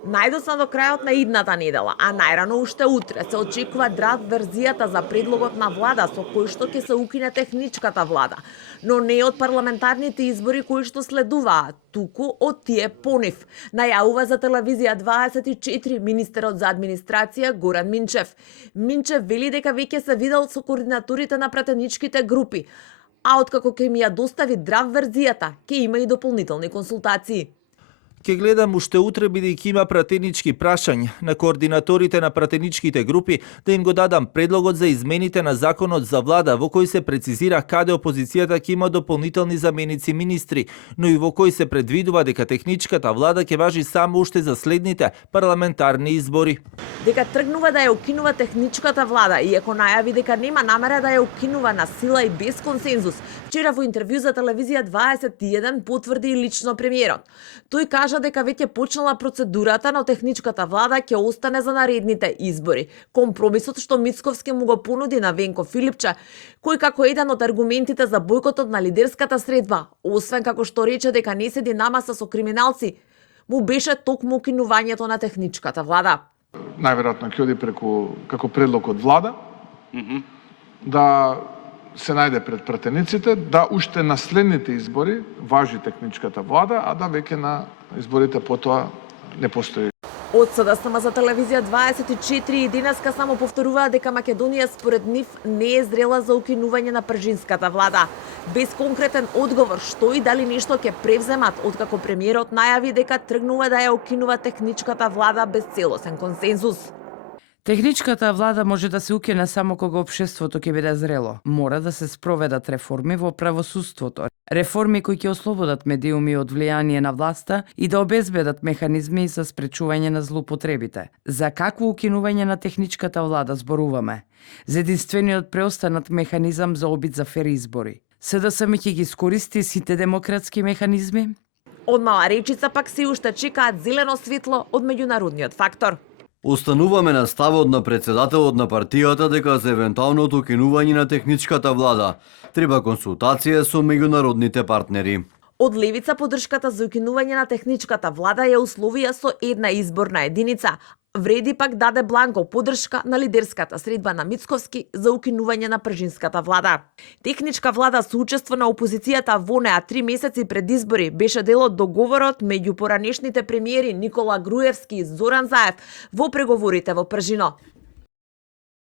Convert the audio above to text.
Најдоцна до крајот на идната недела, а најрано уште утре се очекува драт верзијата за предлогот на влада со кој што ќе се укине техничката влада, но не од парламентарните избори кои што следуваат, туку од тие по нив, најавува за телевизија 24 министерот за администрација Горан Минчев. Минчев вели дека веќе се видел со координаторите на пратеничките групи, а откако ќе ми ја достави драв верзијата, ќе има и дополнителни консултации. Ке гледам уште утре бидејќи има пратенички прашања на координаторите на пратеничките групи да им го дадам предлогот за измените на законот за влада во кој се прецизира каде опозицијата ќе има дополнителни заменици министри, но и во кој се предвидува дека техничката влада ќе важи само уште за следните парламентарни избори. Дека тргнува да ја укинува техничката влада, иако најави дека нема намера да ја укинува на сила и без консензус. Вчера во интервју за телевизија 21 потврди и лично премиерот. Тој кажа дека веќе почнала процедурата, но техничката влада ќе остане за наредните избори. Компромисот што Мицковски му го понуди на Венко Филипче, кој како еден од аргументите за бојкотот на лидерската средба, освен како што рече дека не седи на маса со криминалци, му беше токму укинувањето на техничката влада. Најверојатно ќе оди како предлог од влада, да се најде пред пратениците, да уште на следните избори важи техничката влада, а да веќе на изборите потоа не постои. Од СДСМ за телевизија 24 и денеска само повторуваат дека Македонија според нив не е зрела за укинување на пржинската влада. Без конкретен одговор што и дали нешто ќе превземат, откако премиерот најави дека тргнува да ја укинува техничката влада без целосен консензус. Техничката влада може да се укине само кога општеството ќе биде зрело. Мора да се спроведат реформи во правосудството. Реформи кои ќе ослободат медиуми од влијание на власта и да обезбедат механизми за спречување на злоупотребите. За какво укинување на техничката влада зборуваме? За единствениот преостанат механизам за обид за фер избори. СДСМ ќе ги искористи сите демократски механизми? Од мала речица пак се уште чекаат зелено светло од меѓународниот фактор. Остануваме на ставот на председателот на партијата дека за евентуалното укинување на техничката влада треба консултација со меѓународните партнери. Од левица поддршката за укинување на техничката влада ја условија со една изборна единица. Вреди пак даде бланко поддршка на лидерската средба на Мицковски за укинување на пржинската влада. Техничка влада со учество на опозицијата во неа 3 месеци пред избори беше дел од договорот меѓу поранешните премиери Никола Груевски и Зоран Заев во преговорите во Пржино.